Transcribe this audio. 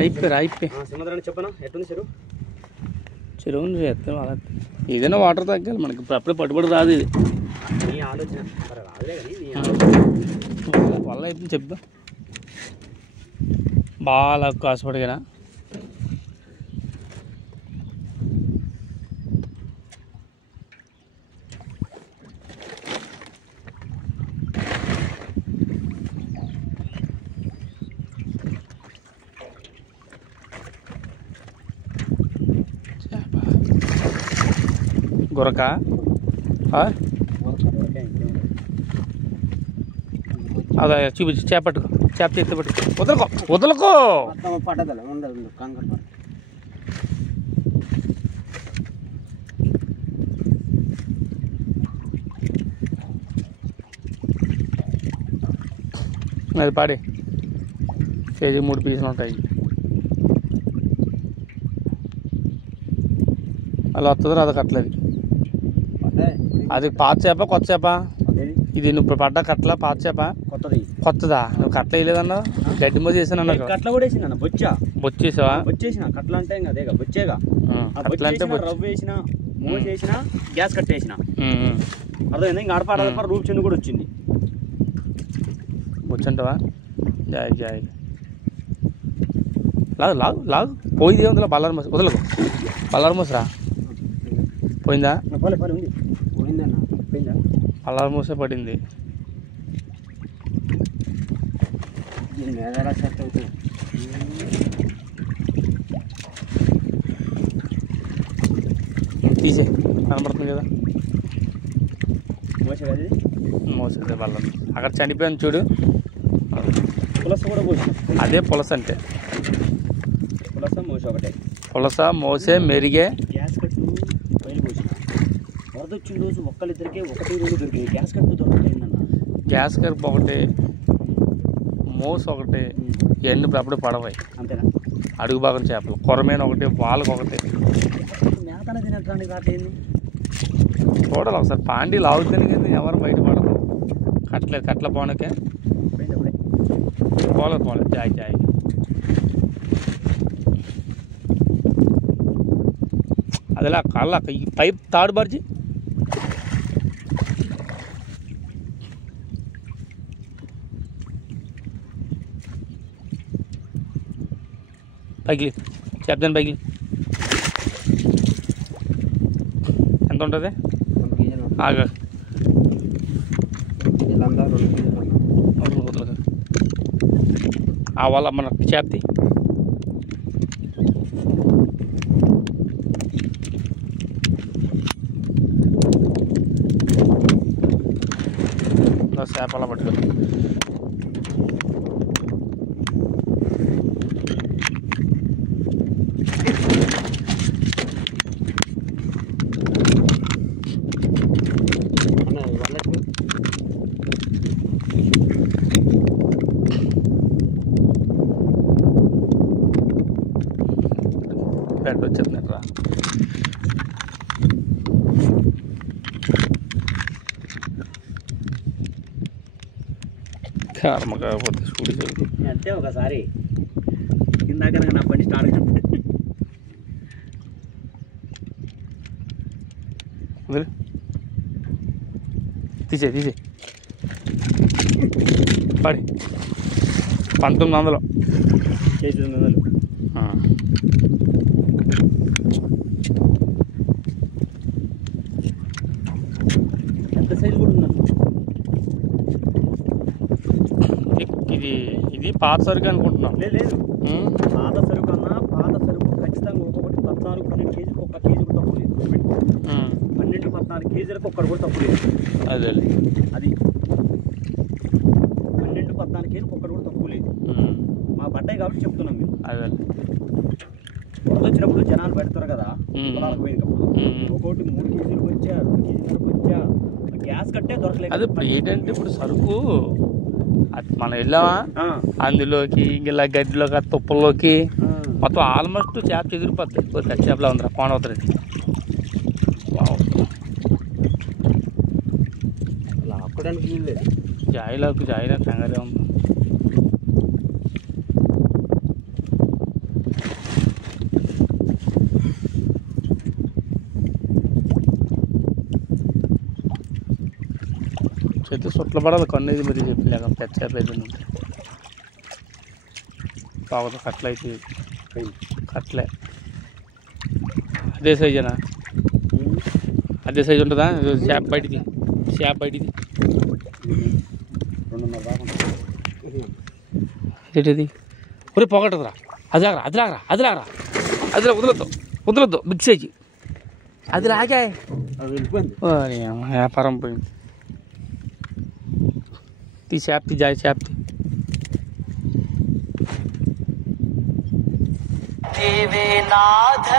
అయిపోయి సింహద్రాన్ని చెప్పనా ఎట్టుంది చెరువు చేస్తాం అలా ఏదైనా వాటర్ తగ్గాలి మనకి ఇప్పుడు అప్పుడే పట్టుబడి రాదు ఇది నీ ఆలోచన రాదులే కానీ నీ ఆలోచన వల్ల అయితే చెప్దాం బాగా కాసుపడిగా గురక అదే చూపించి చేపట్టుకో చేప చేతి పట్టుకో వదలకో పడదల ఉండదు కంగారు అది పాడే కేజీ 3 పీసులు ఉంటాయి అలా వస్తుందో అది కట్టలేదు అది పాత చేప కొత్త చేప ఇది నువ్వు పడ్డ కట్ల పాత చేప కొత్తదా నువ్వు కట్ల వేయలేదన్నా గడ్డి మోసి వేసాను కట్ల కూడా వేసిన బొచ్చేసావా బొచ్చేసిన కట్ల అంటే అదేగా బొచ్చేగా రవ్వ వేసిన మోసి వేసిన గ్యాస్ కట్టేసిన అర్థమైంది ఇంకా ఆడపాడ రూప్ చెందు కూడా వచ్చింది బొచ్చంటావా జాయ్ జాయ్ లాగు లాగు లాగు పోయింది ఏముందిలా బల్లారు మోస వదలకు బల్లారు మోసరా పోయిందా బల్లారు మోసే పడింది తీసే కనబడుతుంది కదా మోసే బల్లం అక్కడ చనిపోయాను చూడు పులస కూడా పోసిన అదే పులస అంటే పులస మోస ఒకటే పులస మోసే మెరిగే గ్యాస్ కట్టు బయలు పోసిన వరద వచ్చిన రోజు ఒక్కరిద్దరికే 1-2 దొరికాయి గ్యాస్ కట్టు దొరకలేదన్న గ్యాస్ కట్టు ఒకటి మోస ఒకటి ఇవన్నీ ఇప్పుడు అప్పుడే పడవాయి అంతేనా అడుగు భాగం చేపలు కొరమైన ఒకటి వాళ్ళకి ఒకటి మేతనే తినడానికి రాట్లేదు చూడాలి ఒకసారి పాండీ లాగుతుంది కానీ ఎవరు బయట పడదు కట్టలేదు కట్ల పోనకే పోలేదు జాయ్ జాయ్ అదిలా కళ్ళ ఈ పైప్ తాడు బర్జీ పగిలి చెప్తాను పగిలి ఎంత ఉంటుంది ఆగా ఆ వాళ్ళ మన చేపతి చేపల పట్టుకో బెడ్ వచ్చేస్తున్నారు రా కర్మ కాకపోతే స్కూటీ అంతే ఒకసారి ఇందాక నా బండి స్టార్ట్ తీసే తీసే పడి 1900 కేజీ 200 ఎంత సైజు కూడా ఉందా ఇది పాత సరుకు అనుకుంటున్నాం లేదు పాత సరుకు అన్నా పాత సరుకు ఖచ్చితంగా ఒక్కొక్కటి 14-12 కేజీలకు ఒక్క కేజీ కూడా తప్పు లేదు 12-14 కేజీలకు ఒక్కటి కూడా తప్పు లేదు అదే అది 12-14 కేజీలకు ఒక్కటి కూడా తప్పు లేదు మా పడ్డాయి కాబట్టి చెప్తున్నాం మేము అదే వరద వచ్చినప్పుడు జనాలు పెడతారు కదా పొలాలకు పోయినప్పుడు ఒక్కొక్కటి 3 కేజీలకు వచ్చా 2 కేజీలకు వచ్చా గ్యాస్ కట్టే దొరకలేదు అది ఇప్పుడు ఏంటంటే ఇప్పుడు సరుకు మనం వెళ్ళామా అందులోకి ఇలా గడ్డిలోకి తుప్పల్లోకి మొత్తం ఆల్మోస్ట్ చేప చెదిరిపోద్ది కొద్దిగా చేపలా ఉందిరా కోన అవుతుంది లాక్కడానికి లేదు జాయిలాకు కంగారే ఉంది చేతి సుట్ల పడాలి కన్ను ఇది మరి చెప్పలేక పెద్ద చేప అయితే బాగుంది కట్ల అయితే కట్లే అదే సైజేనా అదే సైజు ఉంటుందా చేప బయటిది ఏంటిది ఒరే పొగటదురా అది లాగరా వదలొద్దు బిగ్ సైజు అది లాగా వ్యాపారం పోయింది చేపతి